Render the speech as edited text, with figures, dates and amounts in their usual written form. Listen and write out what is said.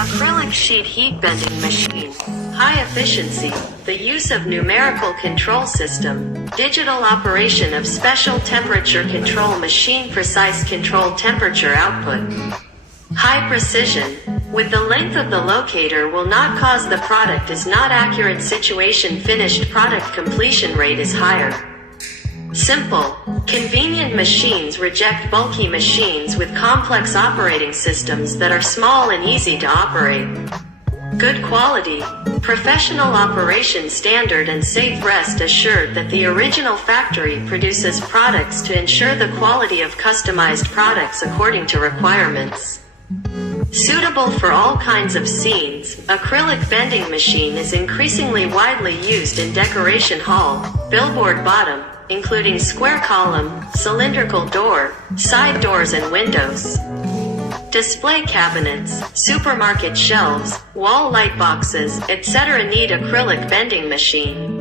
Acrylic sheet heat bending machine. High efficiency. The use of numerical control system. Digital operation of special temperature control machine. Precise controlled temperature output. High precision. With the length of the locator will not cause the product is not accurate situation. Finished product completion rate is higher. Simple. Convenient machines reject bulky machines with complex operating systems that are small and easy to operate. Good quality. Professional operation standard and safe. Rest assured that the original factory produces products to ensure the quality of customized products according to requirements. Suitable for all kinds of scenes, acrylic bending machine is increasingly widely used in decoration hall, billboard bottom, including square column, cylindrical door, side doors and windows. Display cabinets, supermarket shelves, wall light boxes, etc. need acrylic bending machine.